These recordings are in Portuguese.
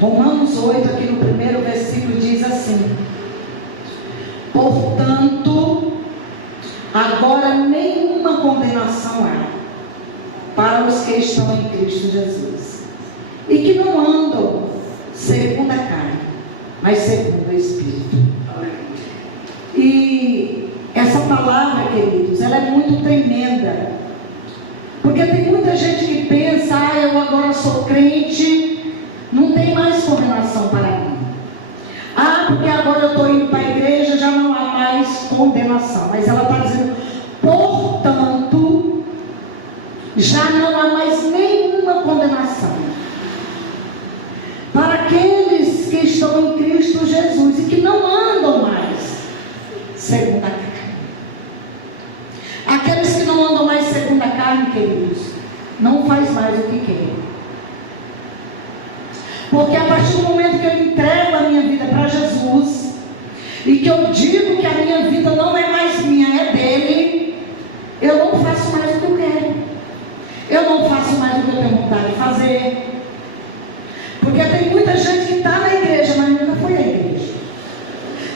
Romanos 8, aqui no primeiro versículo, diz assim: portanto, agora nenhuma condenação há para os que estão em Cristo Jesus, e que não andam segundo a carne, mas segundo o Espírito. E essa palavra, queridos, ela é muito tremenda, porque tem muita gente que pensa: eu agora sou crente, não tem mais condenação para mim. Porque agora eu estou indo para a igreja, já não há mais condenação. Mas ela está dizendo: portanto, já não há mais nenhuma condenação para aqueles que estão em Cristo Jesus e que não andam mais segundo a carne. Aqueles que não andam mais segundo a carne, queridos, não faz mais o que querem. Porque a partir do momento que eu entrego a minha vida para Jesus, e que eu digo que a minha vida não é mais minha, é dele, eu não faço mais o que eu quero. Eu não faço mais o que eu tenho vontade de fazer. Porque tem muita gente que está na igreja, mas nunca foi à igreja.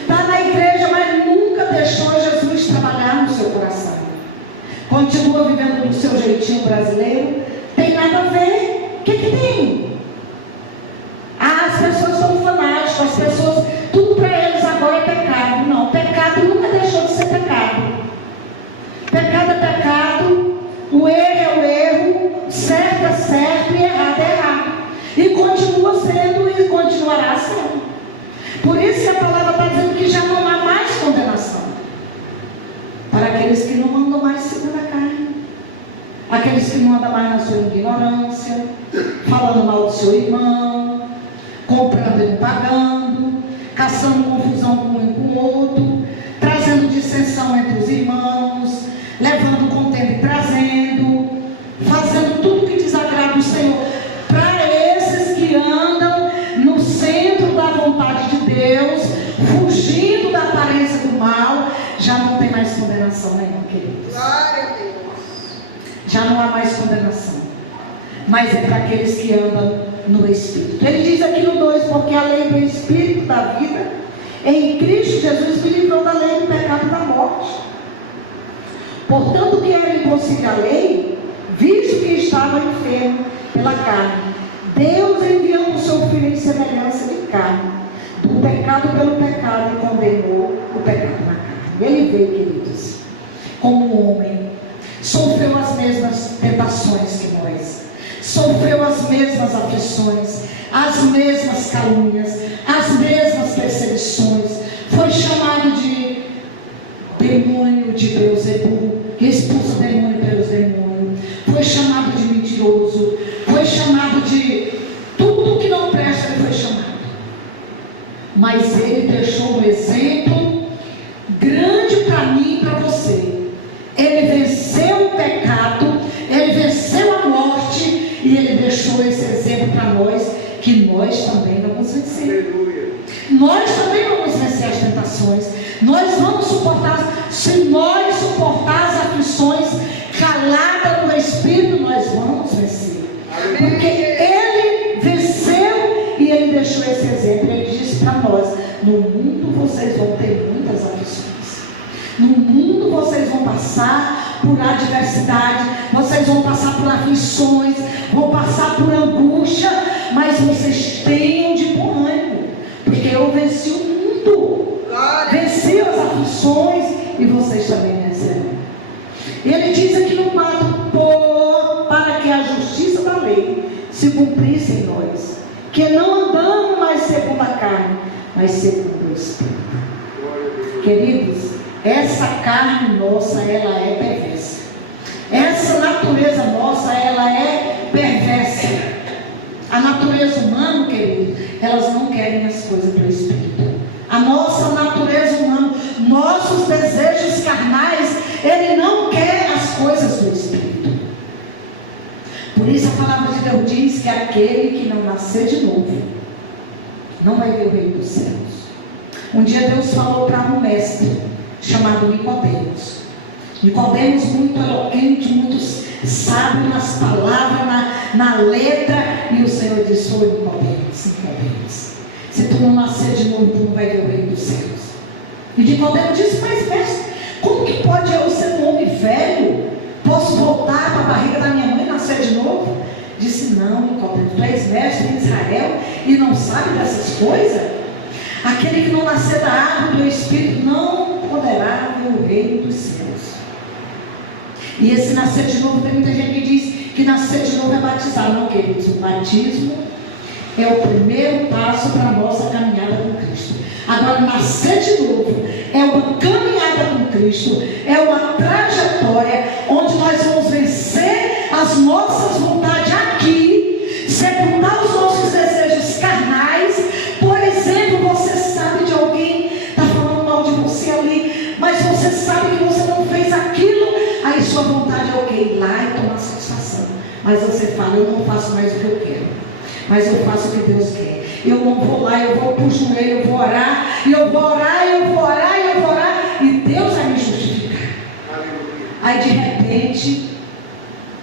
Está na igreja, mas nunca deixou Jesus trabalhar no seu coração. Continua vivendo do seu jeitinho brasileiro. Tem nada a ver. O que tem? As pessoas são fanáticas, as pessoas, tudo para eles agora é pecado. Não, pecado nunca deixou de ser pecado. Pecado é pecado, o erro é o erro, certo é certo e errado é errado. E continua sendo e continuará sendo. Por isso que a palavra está dizendo que já não há mais condenação para aqueles que não andam mais segundo a carne, aqueles que não andam mais na sua ignorância, falando mal do seu irmão, comprando e pagando, caçando confusão com um e com o outro, trazendo dissensão entre os irmãos, levando contenda e trazendo, fazendo tudo que desagrada o Senhor. Para esses que andam no centro da vontade de Deus, fugindo da aparência do mal, já não tem mais condenação nenhuma, queridos. Glória a Deus. Já não há mais condenação, mas é para aqueles que andam no Espírito. Ele diz aqui no 2: porque a lei do Espírito da vida em Cristo Jesus me livrou da lei do pecado e da morte. Portanto, que era impossível a lei, visto que estava enfermo pela carne, Deus enviando o seu Filho em semelhança de carne, do pecado pelo pecado, e condenou o pecado na carne. Ele veio, queridos, como homem, sofreu as mesmas tentações que nós, sofreu as mesmas aflições, as mesmas calúnias, as mesmas perseguições, foi chamado de demônio de Beelzebul, que expulsa o demônio pelos demônios, foi chamado de mentiroso, foi chamado de tudo que não presta, ele foi chamado. Mas ele deixou um exemplo grande para mim e para você. Ele venceu o pecado, ele venceu a morte, e ele deixou esse exemplo para nós, que nós também vamos vencer. Aleluia. Nós também vamos vencer as tentações. Nós vamos suportar. Se nós suportar as aflições calada no Espírito, nós vamos vencer. Amém. Porque ele venceu e ele deixou esse exemplo. Ele disse para nós: no mundo vocês vão ter muitas aflições. No mundo vocês vão passar por adversidade, vocês vão passar por aflições, vão passar por angústia, mas vocês tenham de bom ânimo, porque eu venci o mundo, venci as aflições, e vocês também vencerão. Ele diz aqui no 4: para que a justiça da lei se cumprisse em nós, que não andamos mais segundo a carne, mas segundo o Espírito. Queridos, essa carne nossa, ela é perversa. Essa natureza nossa, ela é perversa. A natureza humana, querido, elas não querem as coisas do Espírito. A nossa natureza humana, nossos desejos carnais, ele não quer as coisas do Espírito. Por isso a palavra de Deus diz que aquele que não nascer de novo não vai ver o reino dos céus. Um dia Deus falou para um mestre chamado Nicodemos. Nicodemos, muito eloquente, muito sábio nas palavras, na letra, e o Senhor disse: ô Nicodemos, assim com eles. Se tu não nascer de novo, tu não vai ver o reino dos céus. E Nicodemo disse: mas mestre, como que pode eu ser um homem velho? Posso voltar para a barriga da minha mãe e nascer de novo? Disse: não, Nicodemo, tu és mestre em Israel e não sabe dessas coisas? Aquele que não nascer da água e do Espírito não poderá ver o reino dos céus. E esse nascer de novo, tem muita gente que diz que nascer de novo é batizar. Não, queridos, o batismo é o primeiro passo para a nossa caminhada com Cristo. Agora, nascer de novo é uma caminhada com Cristo, é uma trajetória onde nós vamos vencer as nossas vontades aqui, secundar os nossos desejos carnais. Por exemplo, você sabe de alguém está falando mal de você ali, mas você sabe que você não fez aquilo, aí sua vontade é ir lá e tomar satisfação. Mas você fala: eu não faço mais o que eu quero, mas eu faço o que Deus quer. Eu não vou lá, eu vou para o joelho, eu vou orar, e eu vou orar, eu vou orar, e eu vou orar, e Deus vai me justificar. Aí de repente,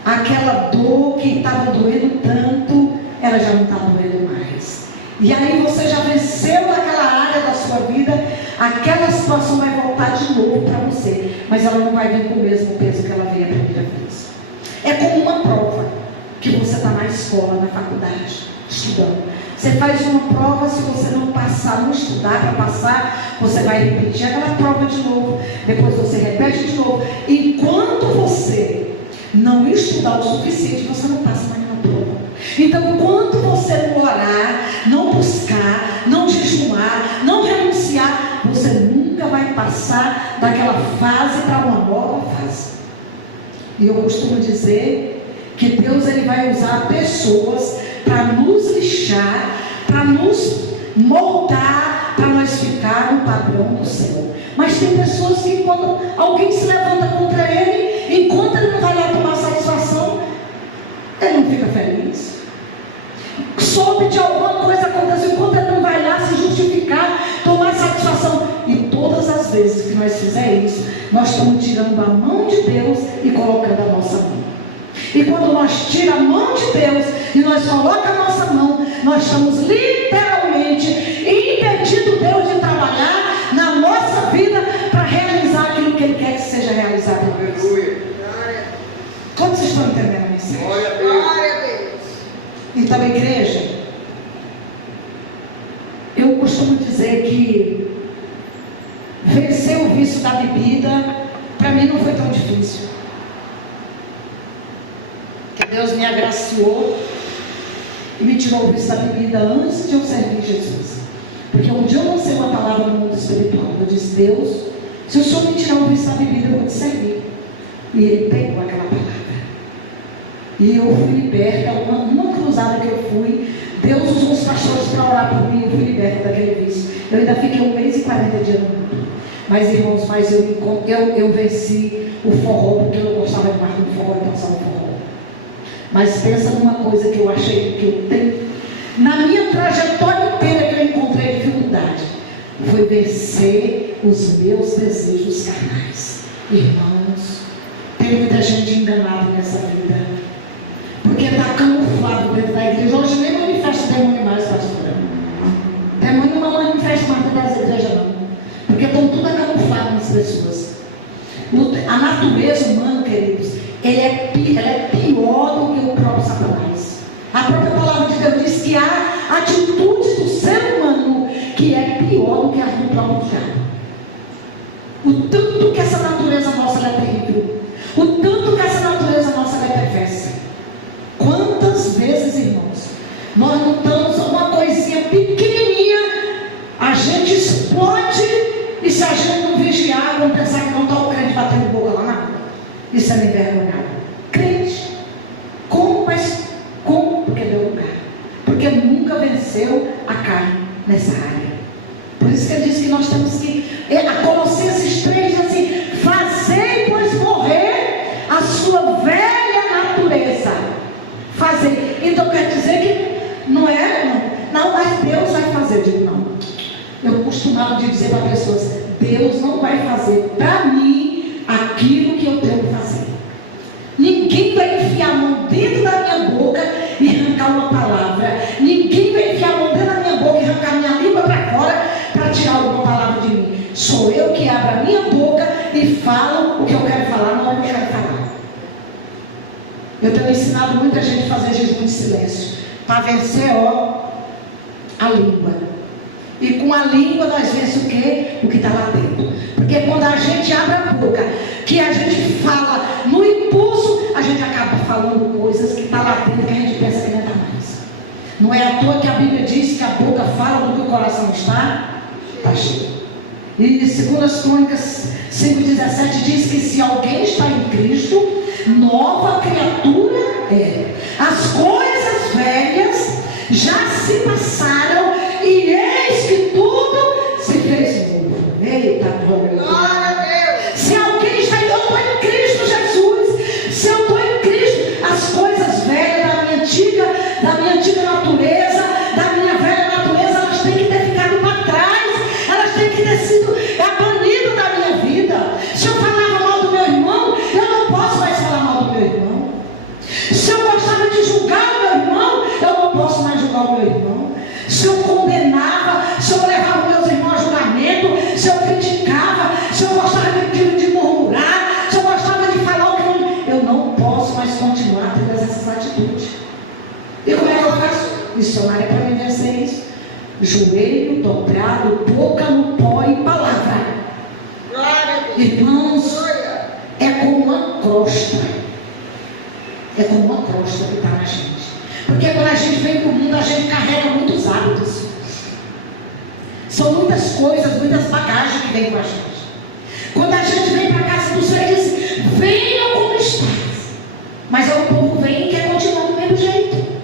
aquela dor que estava doendo tanto, ela já não está doendo mais. E aí você já venceu aquela área da sua vida, aquela situação vai voltar de novo para você, mas ela não vai vir com o mesmo peso que ela veio a primeira vez. É como uma prova que você está na escola, na faculdade, estudando. Você faz uma prova, se você não passar, não estudar para passar, você vai repetir aquela prova de novo, depois você repete de novo. Enquanto você não estudar o suficiente, você não passa mais na prova. Então, enquanto você não orar, não buscar, não jejuar, não renunciar, você nunca vai passar daquela fase para uma nova fase. E eu costumo dizer que Deus ele vai usar pessoas para nos lixar, para nos moldar, para nós ficar no padrão do céu. Mas tem pessoas que quando alguém se levanta contra ele, enquanto ele não vai lá tomar satisfação, ele não fica feliz. Soube de alguma coisa aconteceu, enquanto ele não vai lá se justificar, tomar satisfação. E todas as vezes que nós fizermos isso, nós estamos tirando a mão de Deus e colocando a nossa mão. E quando nós tiramos a mão de Deus e nós colocamos a nossa mão, nós estamos literalmente impedindo Deus de trabalhar na nossa vida para realizar aquilo que Ele quer que seja realizado em nós. Como vocês estão entendendo a mensagem? Glória a Deus. Então, igreja, eu costumo dizer que vencer o vício da bebida, para mim não foi tão difícil. Que Deus me agraciou e me tirou o vício da bebida antes de eu servir Jesus. Porque um dia eu lancei uma palavra no mundo espiritual. Eu disse: Deus, se o Senhor me tirar o vício da bebida, eu vou te servir. E Ele pegou aquela palavra. E eu fui liberta. Uma cruzada que eu fui, Deus usou os pastores para orar por mim. Eu fui liberta daquele vício. Eu ainda fiquei 1 mês e 40 dias no mundo. Mas irmãos, eu venci o forró, porque eu não gostava de mais do forró e dançar no forró. Mas pensa numa coisa que eu achei que eu tenho, na minha trajetória inteira que eu encontrei dificuldade, foi vencer os meus desejos carnais. Irmãos, tem muita gente enganada nessa vida, porque está camuflado dentro da igreja. Hoje nem manifesta demônio mais, pastora. Demônio não manifesta mais dentro das igrejas não, porque estão tudo camufladas nas pessoas. A natureza humana, queridos, ela é pior do que o próprio Satanás. A própria palavra de Deus diz que há atitudes do ser humano que é pior do que as do próprio diabo. O tanto que essa natureza nossa é terrível, o tanto que essa natureza nossa é perversa. Quantas vezes, irmãos, nós lutamos uma coisinha pequenininha, a gente explode, e se a gente não vigiar, vamos pensar que não está o crente batendo boca lá na rua. Isso é envergonhado. Crente, como? Mas como? Porque deu lugar. Porque nunca venceu a carne nessa área. Por isso que ele diz que nós temos que, a Colossenses 3 diz assim: fazei, pois, morrer a sua velha natureza. Fazer. Então quer dizer que não é, não, mas Deus vai fazer. Eu digo: não. Eu costumava dizer para pessoas: Deus não vai fazer para mim aquilo que eu tenho que fazer. Ninguém vai enfiar a mão dentro da minha boca e arrancar uma palavra. Ninguém vai enfiar a mão muita gente fazer jejum de silêncio, para vencer, a língua. E com a língua nós vemos o quê? O que está lá dentro. Porque quando a gente abre a boca, que a gente fala no impulso, a gente acaba falando coisas que está lá dentro, que a gente pensa que não está mais. Não é à toa que a Bíblia diz que a boca fala do que o coração está cheio. E 2 Crônicas 5,17 diz que se alguém está em Cristo, nova criatura é. As coisas velhas já se passaram e eis que tudo se fez novo. Eita, glória a Deus. Se alguém está em, eu estou em Cristo Jesus. Se eu estou em Cristo, as coisas velhas da minha antiga natureza, da minha velha natureza, elas têm que ter ficado para trás. Elas têm que ter sido banidas da minha vida. Se eu falava mal do meu irmão, eu não posso mais falar mal do meu irmão. Se eu gostava de julgar o meu irmão, eu não posso mais julgar o meu irmão. Se eu condenava, se eu levava meus irmãos a julgamento, se eu criticava, se eu gostava de murmurar, se eu gostava de falar o que eu não posso mais continuar tendo essas atitudes. E como é que eu faço? Missionária para mim vencer isso. Joelho dobrado, boca no pó e palavra. Irmãos, é como uma crosta. É como uma crosta que está na gente. Porque quando a gente vem para o mundo, a gente carrega muitos hábitos. São muitas coisas, muitas bagagens que vêm com a gente. Quando a gente vem para a casa do Senhor, ele diz: venham como estás. Mas o povo vem e quer continuar do mesmo jeito.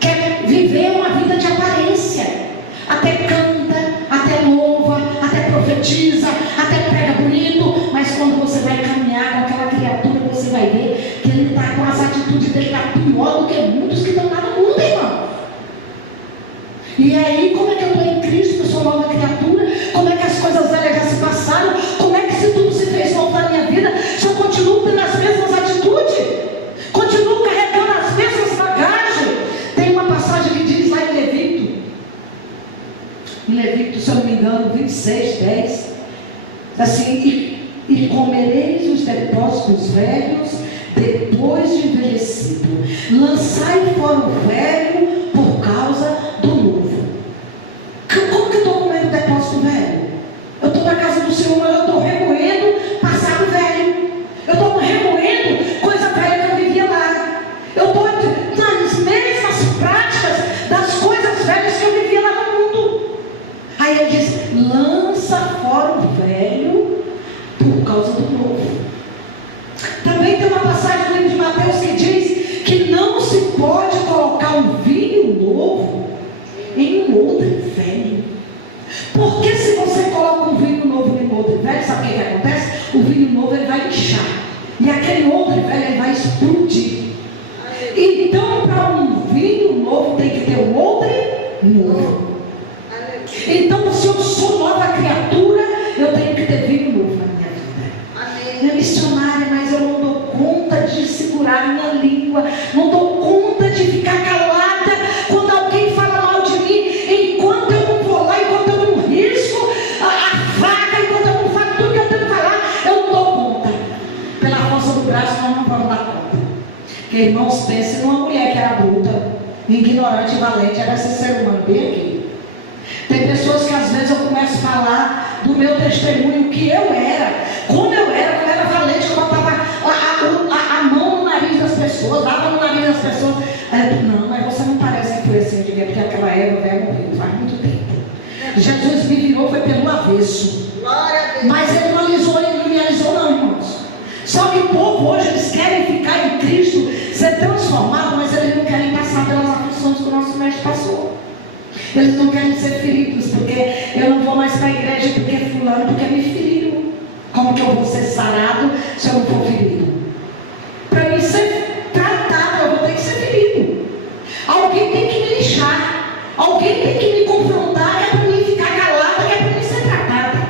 Quer viver uma vida de aparência. Até canta, até louva, até profetiza, até prega bonito. Mas quando você vai caminhar com aquela criatura, você vai ver que ele está com as atitudes dele, está pior do que muitos que estão lá no mundo, irmão. E aí, como é que eu estou em Cristo, eu sou nova criatura? Como é que as coisas velhas já se passaram? Como é que se tudo se fez novo na minha vida, se eu continuo tendo as mesmas atitudes? Continuo carregando as mesmas bagagens? Tem uma passagem que diz lá em Levítico, se eu não me engano, 26, 10, assim: e comereis os depósitos velhos depois de envelhecido, lançai fora o velho por causa do novo. Como que eu estou comendo depósito velho? Eu estou na casa do Senhor, mas eu estou remoendo passado velho. Eu estou remoendo coisa velha que eu vivia lá. Eu estou nas mesmas práticas das coisas velhas que eu vivia lá no mundo. Aí ele diz: lança fora o velho por causa do novo. Também tem uma passagem no livro de Mateus que diz que não se pode colocar um vinho novo em um odre velho. Porque se você coloca um vinho novo em um odre velho, sabe o que acontece? O vinho novo ele vai inchar. E aquele odre velho ele vai explodir. Então, para um vinho novo tem que ter um odre novo. Então, se eu sou nova criatura, eu tenho que ter vinho novo na minha vida. Eu missionária, mas eu não dou conta de segurar a minha língua, não dou conta de ficar calada quando alguém fala mal de mim, enquanto eu não vou lá, enquanto eu não risco a faca, enquanto eu não falo tudo que eu tenho que falar, eu não dou conta. Pela força do braço nós não vamos dar conta. Porque, irmãos, pensem numa mulher que era bruta, ignorante e valente, era esse ser humano bem aqui. Tem pessoas que às vezes eu começo a falar do meu testemunho, que eu era, como eu era valente, eu botava a mão no nariz das pessoas, dava no nariz das pessoas. Não, mas você não parece que foi assim, porque aquela Eva velha morreu faz muito tempo. Jesus me virou, foi pelo avesso. Mas ele não alisou, ele não me alisou não, irmãos. Só que o povo hoje, eles querem ficar em Cristo, ser transformado, mas eles não querem passar pelas aflições que o nosso mestre passou. Eles não querem ser feridos, porque eu não vou mais para a igreja porque fulano, porque me feriram. Como que eu vou ser sarado se eu não for ferido? Para mim ser tratado, eu vou ter que ser ferido. Alguém tem que me lixar. Alguém tem que me confrontar, que é para mim ficar calada, que é para mim ser tratada.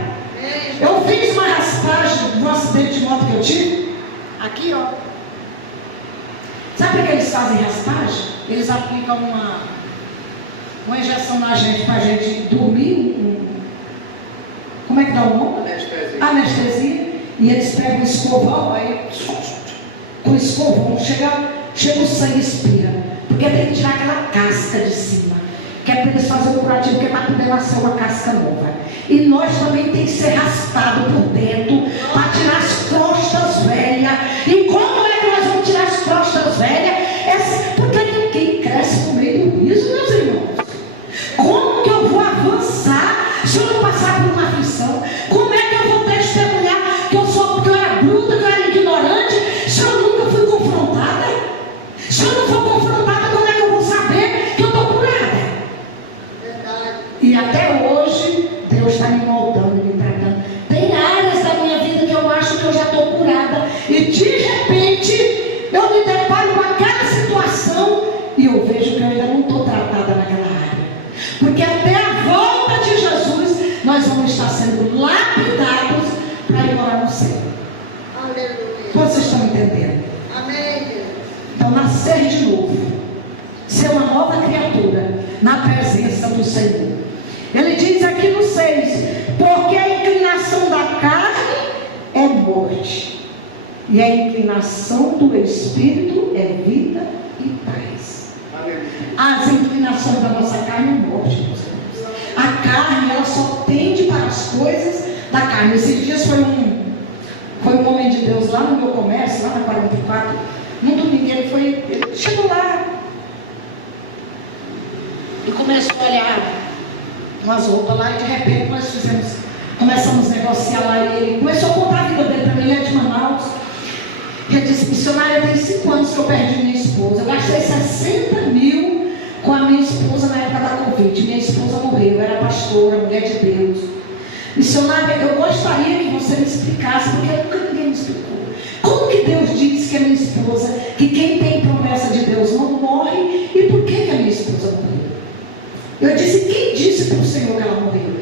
Eu fiz uma raspagem no acidente de moto que eu tive. Aqui, ó. Sabe por que eles fazem raspagem? Eles aplicam uma injeção na gente, para a gente dormir. Como é que dá o nome? Anestesia. E eles pegam um escovão, aí com o escovão, chega chega o sangue e espirra, porque tem que tirar aquela casca de cima, que é para eles fazerem o curativo, que é para poder nascer uma casca nova. E nós também tem que ser raspado por dentro, para tirar as crostas velhas. E como é que nós vamos tirar as crostas velhas? Porque ninguém cresce no meio do riso, meus irmãos. Como que eu vou avançar se eu não passar por uma aflição? Como é que eu vou testemunhar que eu era bruta, que eu era ignorante, se eu nunca fui confrontada? Se eu não for confrontada, como é que eu vou saber que eu estou curada? E até hoje, Deus está me moldando, me tratando. Tem áreas da minha vida que eu acho que eu já estou curada, e de repente eu me deparo com aquela situação e eu vejo que eu ainda não estou tratada naquela área. Porque até a volta de Jesus, nós vamos estar sendo lapidados para ir morar no céu. Aleluia. Vocês estão entendendo? Amém. Então, nascer de novo, ser uma nova criatura na presença do Senhor. Ele diz aqui no 6: porque a inclinação da carne é morte, e a inclinação do Espírito é vida e paz. As inclinações da nossa carne é morte, meus irmãos. A carne, ela só tende para as coisas da carne. Esses dias foi um homem de Deus lá no meu comércio, lá na 44, num domingo, ele chegou lá e começou a olhar umas roupas lá, e de repente nós começamos a negociar lá, e ele começou a contar a vida dele para mim. Ele é de Manaus. Ele disse: missionária, tem 5 anos que eu perdi minha esposa. Eu gastei 60 mil com a minha esposa na época da Covid. Minha esposa morreu, eu era pastora, mulher de Deus. Missionária, eu gostaria que você me explicasse, porque nunca ninguém me explicou. Como que Deus disse que a minha esposa, que quem tem promessa de Deus não morre, e por que a minha esposa morreu? Eu disse: quem disse para o Senhor que ela morreu?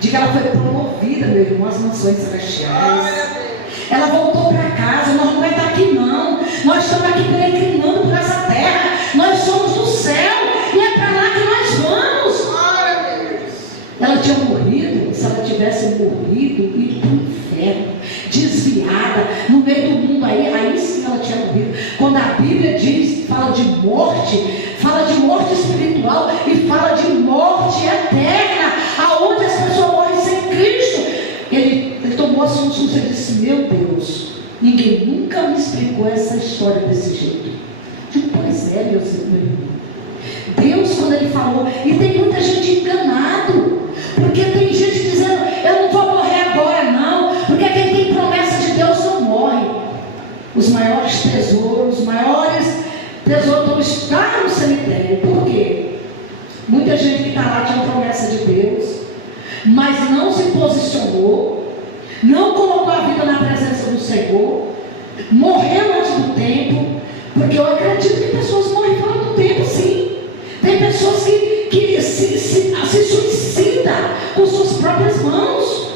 Diga, ela foi promovida, meu irmão, às mansões celestiais. Ela voltou para casa. Nós não vamos estar aqui não. Nós estamos aqui peregrinando por essa terra. Nós somos do céu, e é para lá que nós vamos. Ela tinha morrido. Se ela tivesse morrido, ido para o inferno, desviada, no meio do mundo, aí sim ela tinha morrido. Quando a Bíblia fala de morte espiritual, e fala de morte eterna, aonde as pessoas morrem sem Cristo. Ele tomou a sua suja e disse: meu Deus, ninguém nunca me explicou essa história desse jeito. Digo: pois é, meu irmão. Deus, quando ele falou, e tem muita gente enganado, porque tem gente dizendo: eu não vou morrer agora não, porque quem tem promessa de Deus não morre. Os maiores tesouros estão no cemitério. Por quê? Muita gente que está lá tinha promessa de Deus, mas não se posicionou, não colocou a vida na presença do Senhor, morreu antes do tempo. Porque eu acredito que pessoas morrem fora do tempo, sim. Tem pessoas que se suicidam com suas próprias mãos.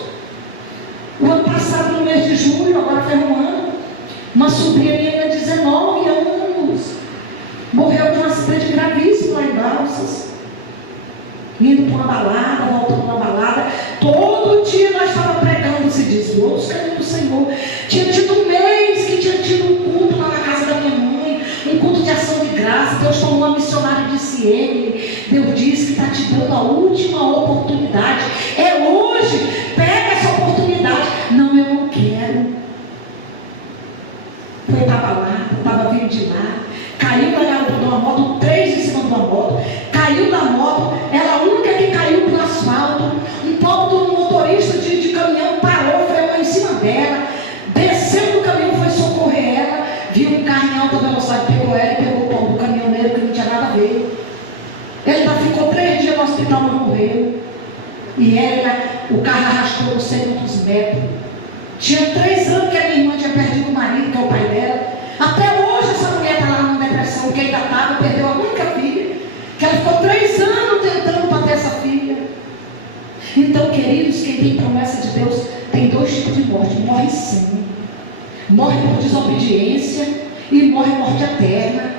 O ano passado, no mês de julho, agora foi um ano, uma sobrinha minha de 19 anos morreu de um acidente gravíssimo lá em Balsas, indo para uma balada, voltando para uma balada. Todo dia nós estávamos pregando, se diz, os caminhos do Senhor. Tinha tido um mês que tinha tido um culto lá na casa da minha mãe, um culto de ação de graça. Deus tomou uma missionária de Siene. Deus disse que está te dando a última oportunidade. É hoje, pega essa oportunidade. Não, eu não quero. Foi para a balada, estava vindo de lá, caiu da garota de uma moto, 3 em cima de uma moto, caiu da moto, ela a única que caiu para o asfalto. Um pobre do motorista de caminhão parou, freou em cima dela, desceu do caminhão, foi socorrer ela, viu um carro em alta velocidade, pegou ela e pegou o pobre do caminhoneiro, que não tinha nada a ver. Ele ainda ficou 3 dias no hospital, não morreu. E ela, o carro arrastou não sei quantos metros. Tinha 3 anos que a minha irmã tinha perdido o marido, que é o pai dela. Até hoje essa mulher está lá numa depressão, que ainda estava, perdeu a única filha, que ela ficou 3 anos tentando para ter essa filha. Então, queridos, quem tem promessa de Deus tem 2 tipos de morte. Morre sim, morre por desobediência e morre morte eterna.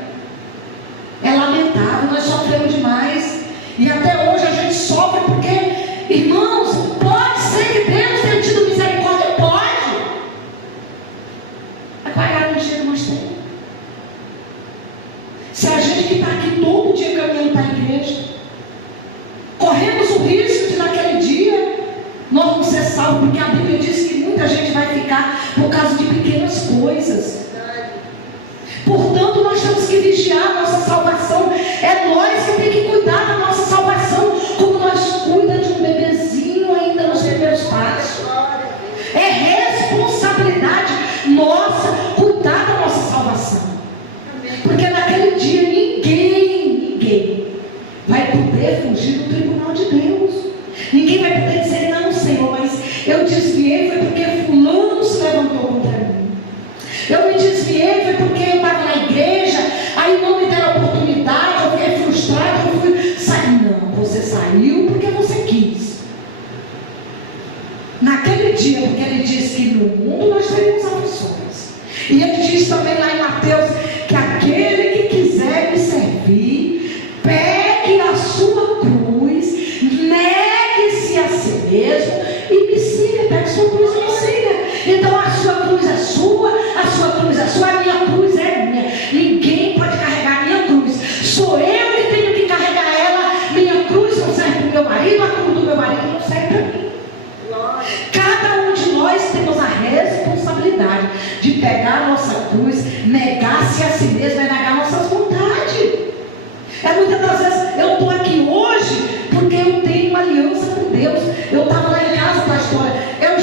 É lamentável, nós sofremos demais, e até hoje a gente sofre porque, irmãos, pode ser que Deus tenha tido misericórdia, pode. Mas qual é a garantia que nós temos? igreja. Corremos o risco de naquele dia nós não ser salvos, porque a Bíblia diz que muita gente vai ficar por causa de pequenas coisas. Portanto, nós temos que vigiar a nossa salvação. É nós que temos que cuidar da nossa salvação, como nós cuidamos de um bebezinho ainda nos primeiros passos. É responsabilidade nossa cuidar da nossa salvação. Porque naquele dia ninguém vai poder fugir do tribunal de Deus. Ninguém vai poder dizer: não, Senhor, mas eu desviei foi porque fulano se levantou contra mim. Eu me desviei foi porque eu estava na igreja, aí não me deram oportunidade, eu fiquei frustrado, eu fui sair. Não, você saiu porque você quis. Naquele dia, porque ele diz que no mundo nós teremos aflições. E ele diz também lá em Mateus que aquele que quiser me servir, pegue a sua cruz, negue-se a si mesmo e me siga. Pegue sua cruz e me siga. Então a sua cruz é sua, a sua cruz é sua, a minha cruz é minha. Ninguém pode carregar a minha cruz. Sou eu que tenho que carregar ela. Minha cruz não serve para o meu marido, a cruz do meu marido não serve para mim. Cada um de nós temos a responsabilidade de pegar a nossa cruz, negar-se a si mesmo, é negar nossas vontades. É muitas das vezes eu estou aqui hoje porque eu tenho uma aliança com Deus. Eu estava lá em casa, pastora, eu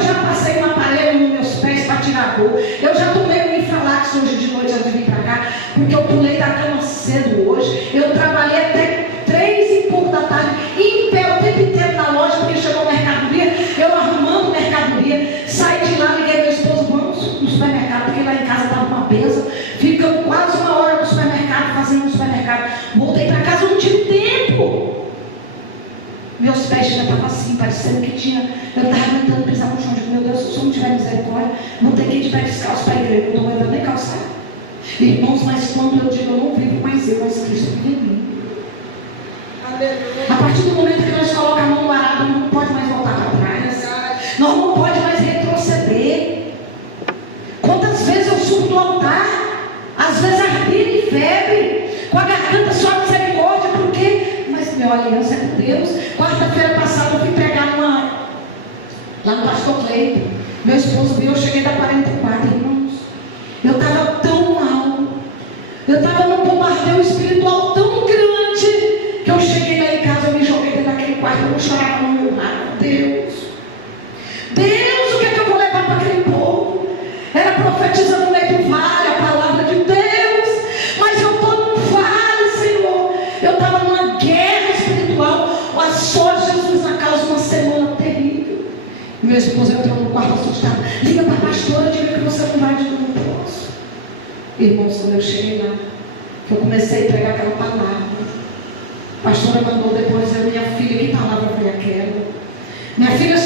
já passei um aparelho nos meus pés para tirar dor. Eu já tomei um Infralax hoje de noite antes de vir para cá, porque eu pulei da cama cedo hoje. Eu trabalhei até 3 e pouco da tarde, em pé o tempo inteiro na loja, porque chegou mercadoria, eu arrumando mercadoria. Saí de lá, liguei meu esposo: vamos no supermercado, porque lá em casa estava uma bênção. Ficamos quase uma hora no supermercado, fazendo no supermercado. Voltei para casa, eu não tive tempo. Meus pés já estavam assim, parecendo que tinha. Eu estava aguentando pisar no chão. Digo: meu Deus, se o Senhor não tiver misericórdia, não tem que ir de pé descalço para a igreja, não estou aguentando nem calçar. Irmãos, mas quando eu digo eu não vivo mais eu, mas Cristo vive em mim. A partir do momento que nós colocamos a mão no arado, não pode mais voltar para trás. Nós não pode mais retroceder. Quantas vezes eu subo do altar, às vezes ardendo em febre, com a garganta só misericórdia, porque mas minha aliança é com Deus. Quarta-feira passada eu fui pregar lá no Pastor Cleito. Meu esposo viu, eu cheguei da 44, irmãos. Eu estava tão mal, eu estava num bombardeio espiritual tão grande, que eu cheguei lá em casa, eu me joguei dentro daquele quarto, eu não chorava no meu lado. Deus, o que é que eu vou levar para aquele povo? Era profetizando no meio do vale a palavra de Deus, mas eu estou num vale, Senhor. Eu estava numa guerra espiritual, mas só Jesus na causa, uma semana terrível. Meu esposo entrou no quarto assustado: liga para a pastora, diga que você não vai de novo, não posso. Irmãos, quando eu cheguei lá, eu comecei a pregar aquela palavra. A pastora mandou depois: eu, minha filha, que palavra foi aquela? Minha filha,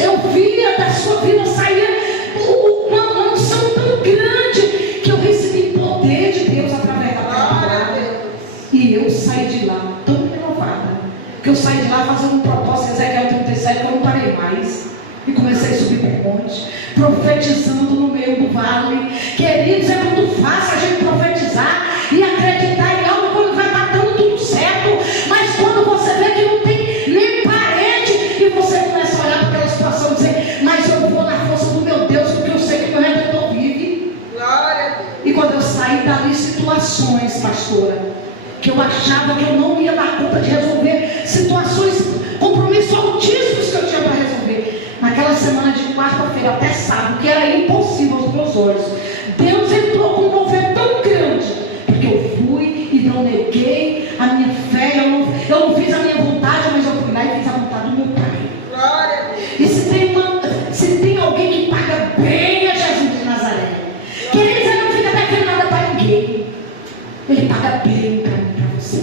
eu via da sua vida sair uma unção tão grande, que eu recebi poder de Deus através da palavra. E eu saí de lá tão renovada, que eu saí de lá fazendo um propósito, Ezequiel 37, que eu não parei mais. E comecei a subir para o monte, profetizando no meio do vale. Queridos, é muito fácil a gente profetizar e acreditar em algo quando vai estar dando tudo certo. Mas quando você vê que não tem nem parede, e você começa a olhar para aquela situação e dizer: mas eu vou na força do meu Deus, porque eu sei que meu Redentor vive. E quando eu saí dali, situações, pastora, que eu achava que eu não ia dar conta de resolver, situações, compromissos altíssimos que eu tinha para resolver. Naquela semana de quarta-feira até sábado, que era impossível aos meus olhos, Deus entrou com um mover tão grande, porque eu fui e não neguei a minha fé. Eu não fiz a minha vontade, mas eu fui lá e fiz a vontade do meu Pai. E se tem alguém que paga bem, é Jesus de Nazaré. Queridos, ele não fica devendo nada para ninguém. Ele paga bem para mim, para você.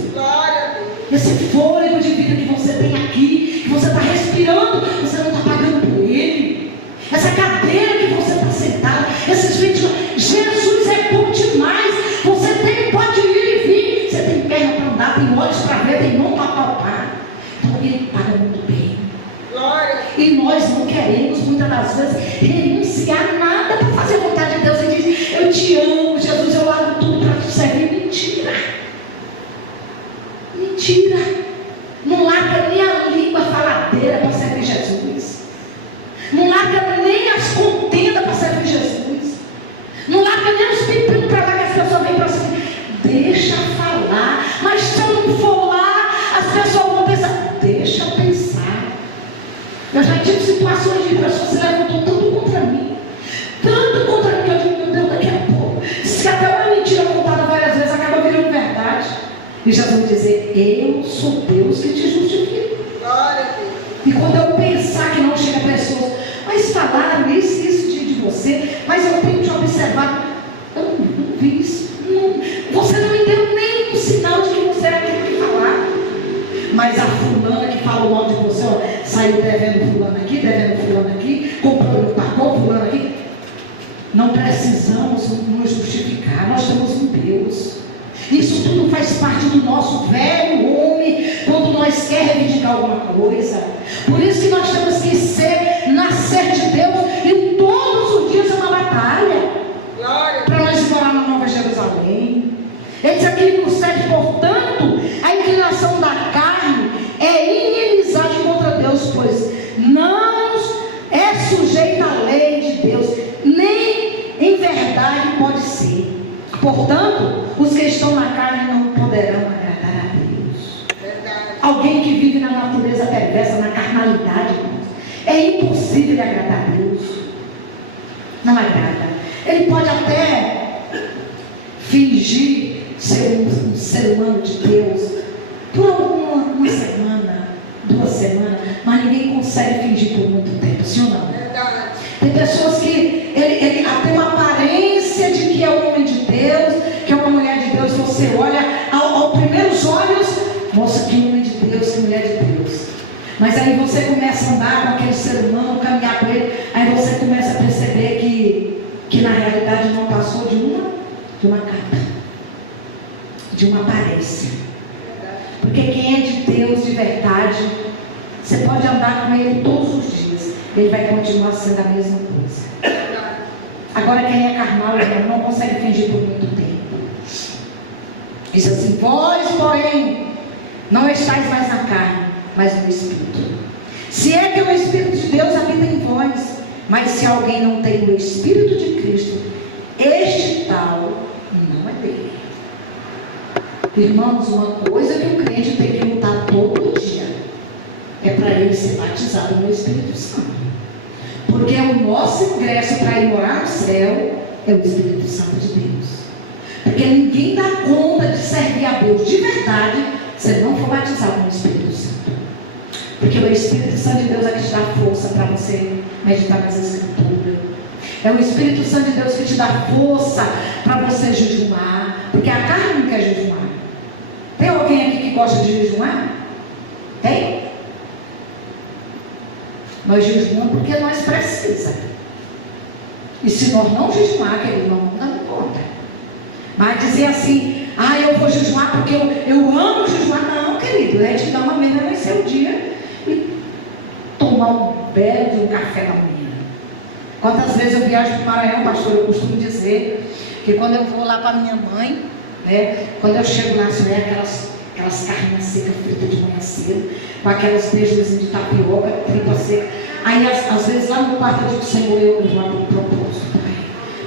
Esse fôlego de vida que você tem aqui, que você está respirando, você não está pagando por ele. Essa cadeira que você está sentado, esses vídeos, Jesus é bom demais. Você pode ir e vir, você tem perna para andar, tem olhos para ver, tem mão para palpar. Então ele paga muito bem. E nós não queremos muitas das vezes renunciar a nada para fazer a vontade de Deus. Ele diz: eu te amo, Jesus, eu largo tudo para te servir. Mentira. Mentira. Não larga nem a língua faladeira para servir Jesus. Não larga nem as contendas para servir Jesus. Não larga nem os pepinos para lá que as pessoas vêm para cima. Deixa falar. Mas se eu não for lá, as pessoas vão pensar. Deixa pensar. Eu já tive situações de pessoas que se levantam tanto contra mim. Tanto contra mim que eu digo, meu Deus, daqui a pouco. Diz que até uma mentira contada várias vezes acaba virando verdade. E Jesus vai dizer, eu sou Deus que te justifica. E quando eu pensar que não chega pessoas, mas falaram isso de você, mas eu tenho te observado, eu não vi isso. Você não me deu nem um sinal de que você era aquele que falar. Mas a fulana que falou mal de você, ó, saiu devendo fulano aqui, comprou, pagou fulano aqui. Não precisamos nos justificar, nós temos um Deus. Isso tudo faz parte do nosso velho homem, quando nós queremos reivindicar alguma coisa. Por isso que nós temos que nascer de Deus, e todos os dias é uma batalha. Para nós morar na Nova Jerusalém. Ele diz aqui no 7, portanto, a inclinação da carne é inimizade contra Deus, pois não é sujeita à lei de Deus, nem em verdade pode ser. Portanto, os que estão na carne não poderão agradar a Deus. Alguém que vive na natureza perversa, na carnalidade, é impossível agradar a Deus. Não agrada. Ele pode até fingir ser um ser humano de Deus por uma semana, 2 semanas, mas ninguém consegue fingir por muito tempo, sim ou não? Tem pessoas que ele tem uma aparência de que é um homem de Deus, que é uma mulher de Deus. Você olha aos primeiros olhos, nossa, que homem de Deus, que mulher de Deus. Mas aí você começa a andar com aquele ser humano, caminhar com ele, aí você começa a perceber que na realidade não passou de uma capa, de uma aparência. Porque quem é de Deus de verdade, você pode andar com ele todos os dias, ele vai continuar sendo a mesma coisa. Agora quem é carnal, não consegue fingir por muito tempo. Diz assim, vós porém não estáis mais na carne, mas no Espírito. Se é que o Espírito de Deus habita em vós, mas se alguém não tem o Espírito de Cristo, este tal não é dele. Irmãos, uma coisa que o crente tem que lutar todo dia é para ele ser batizado no Espírito Santo. Porque o nosso ingresso para ir morar no céu é o Espírito Santo de Deus. Porque ninguém dá conta de servir a Deus de verdade se não for batizado no Espírito Santo. Porque o Espírito Santo de Deus é que te dá força para você meditar nas Escrituras. É o Espírito Santo de Deus que te dá força para você jejuar. Porque a carne não quer jejuar. Tem alguém aqui que gosta de jejuar? Tem? Nós jejuamos porque nós precisamos. E se nós não jejuar, querido, nós não damos conta. Mas dizer assim, eu vou jejuar porque eu amo jejuar. Não, querido, é te dar uma meia no seu dia e tomar um belo de um café da manhã. Quantas vezes eu viajo para o Maranhão, pastor, eu costumo dizer que quando eu vou lá para minha mãe, né, quando eu chego lá, assim, aquelas carninhas secas fritas de manhã cedo, com aquelas beijozinhas de tapioca, tripa seca. Aí às vezes lá no quarto eu digo, Senhor, eu abro um propósito,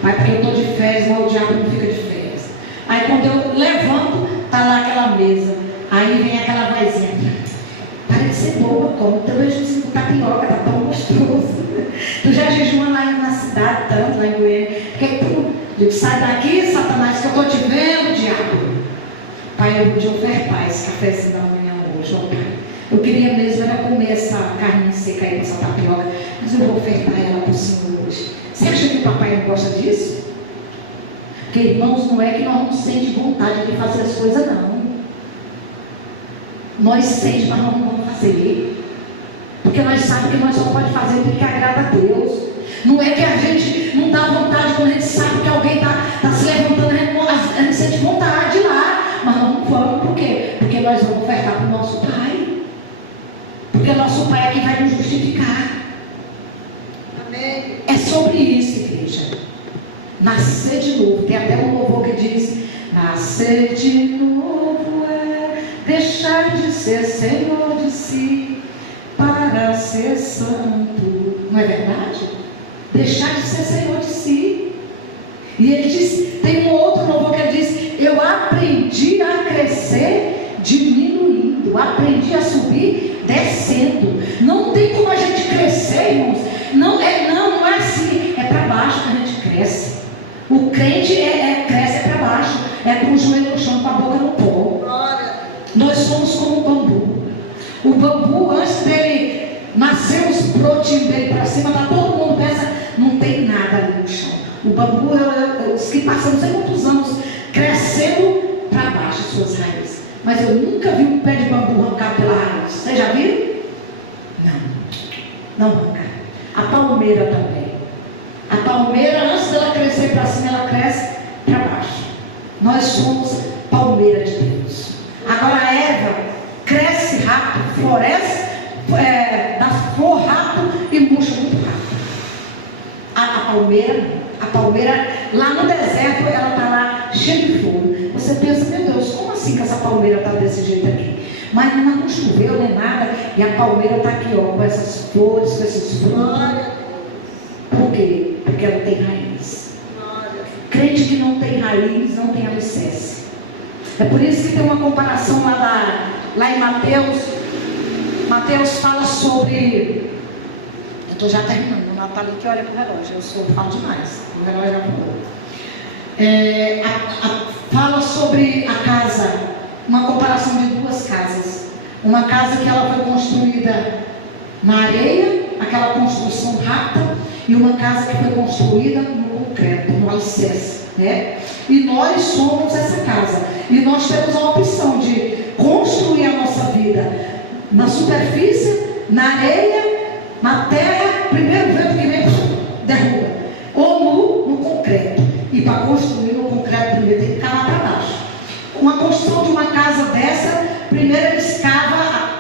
Pai, porque eu estou de férias, mas o diabo não fica de férias. Aí quando eu levanto, está lá aquela mesa. Aí vem aquela vozinha, para de ser boba, como teu beijozinho com tapioca, está tão gostoso. Tu já jejuando lá na cidade, tanto lá em Goiânia. Porque tu, digo, sai daqui, Satanás, que eu estou te vendo, diabo. Pai, eu podia ofertar esse cafezinho da manhã hoje, ó Pai. Eu queria mesmo era comer essa carne seca aí, essa tapioca, mas eu vou ofertar ela para o Senhor hoje. Você acha que o papai não gosta disso? Porque, irmãos, não é que nós não sentimos vontade de fazer as coisas, não. Nós sentimos, mas nós não vamos fazer. Porque nós sabemos que nós só podemos fazer porque agrada a Deus. Não é que a gente não dá vontade quando a gente sabe que alguém está se levantando, a gente sente vontade de ir lá, mas nós não vamos, por quê? Porque nós vamos ofertar para o nosso Pai. Porque nosso Pai é quem vai nos justificar. Amém. É sobre isso, igreja. Nascer de novo. Tem até um louvor que diz: nascer de novo é deixar deixar de ser senhor de si para ser santo. Não é verdade? Deixar de ser senhor de si. E ele diz, tem um outro louvor que ele diz: eu aprendi a crescer diminuindo, aprendi a subir descendo. Não tem como a gente crescer, irmãos. Não é assim, é para baixo que a gente cresce. O crente cresce para baixo, é com o joelho no chão, com a boca no pó. Nós somos como o bambu. O bambu, antes dele nascer os brotinhos dele para cima, tá, todo mundo pensa, não tem nada ali no chão. O bambu, os que passam não sei quantos anos crescendo para baixo as suas raízes. Mas eu nunca vi um pé de bambu arrancado pela raiz. Você já viu? Não arranca. A palmeira também. A palmeira, antes dela crescer para cima, ela cresce para baixo. Nós somos palmeira de Deus. Agora a erva cresce rápido, floresce, dá flor rápido e murcha muito rápido. A palmeira lá no deserto, ela está lá cheia de flor. Você pensa, meu Deus, como assim que essa palmeira está desse jeito aqui? Mas não choveu nem nada, e a palmeira está aqui, ó, com essas flores, com esses frutos. Por quê? Porque ela tem raiz. Crente que não tem raiz, não tem alicerce. É por isso que tem uma comparação lá em Mateus. Mateus fala sobre... Eu estou já terminando, o Natália que olha para o relógio, eu falo demais, o relógio já falou. Fala sobre a casa, uma comparação de duas casas. Uma casa que ela foi construída na areia, aquela construção rápida, e uma casa que foi construída no concreto, no alicerce, né? E nós somos essa casa, e nós temos a opção de construir a nossa vida na superfície, na areia, na terra, primeiro vento que vem, derruba, ou no concreto. E para construir no concreto primeiro tem que cavar para baixo. Uma construção de uma casa dessa, primeiro eles cavam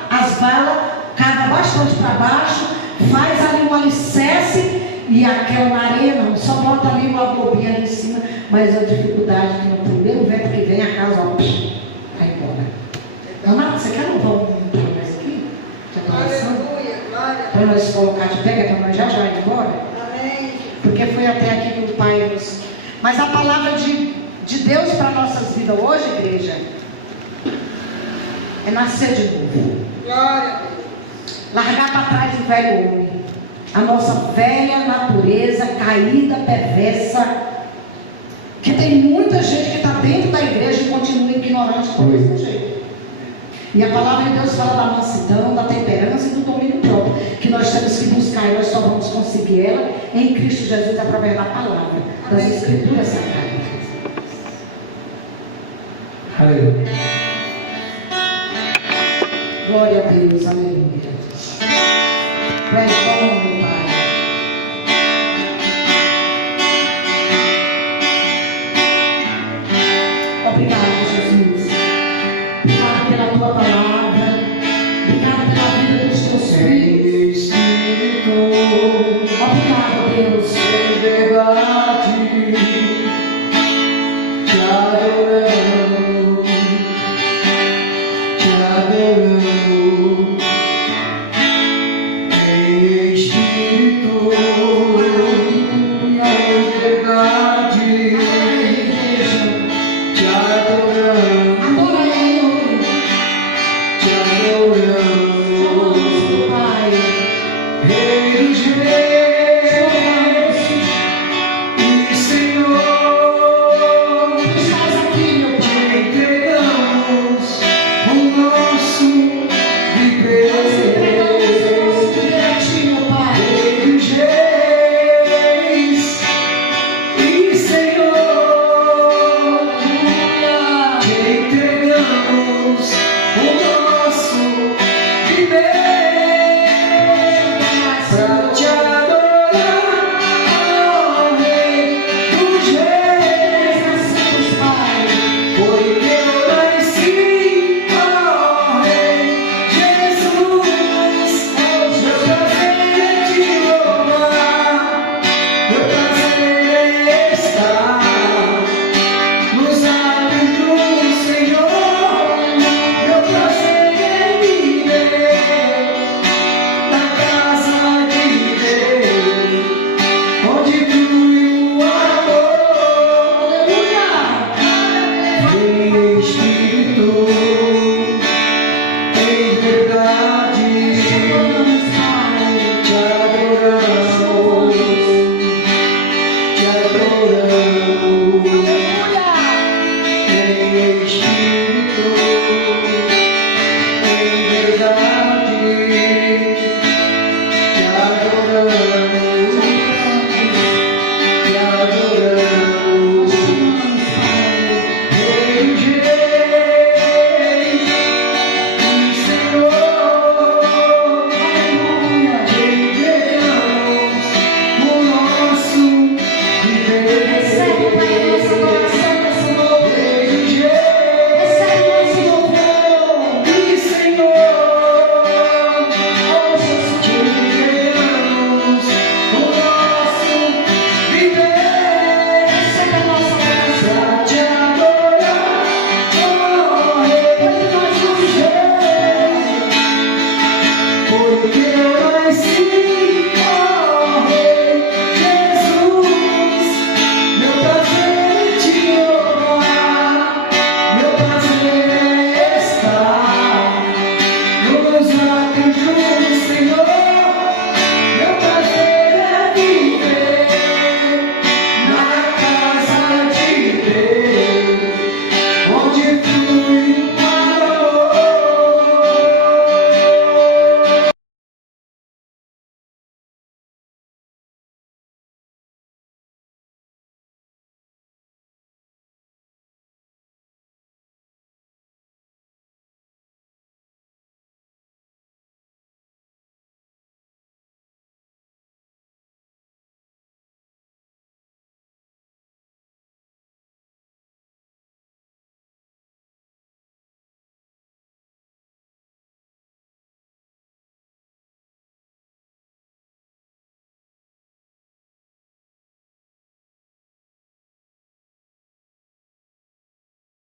as valas, cava bastante para baixo, faz ali um alicerce, e aquela na areia não, só bota ali uma globinha ali em cima. Mas a dificuldade é que no primeiro vento que vem a casa, ó, vai embora. Ana, você quer louvar um para nós aqui? Para nós colocar de pé, para nós já ir embora? Amém. Porque foi até aqui que o Pai nos... Mas a palavra de Deus para nossas vidas hoje, igreja, é nascer de novo. Glória a Deus. Largar para trás o velho homem, a nossa velha natureza caída, perversa, que tem muita gente que está dentro da igreja e continua ignorante do mesmo jeito. E a palavra de Deus fala da mansidão, da temperança e do domínio próprio, que nós temos que buscar, e nós só vamos conseguir ela em Cristo Jesus através da palavra, das Escrituras sagradas. Aleluia. Glória a Deus, aleluia.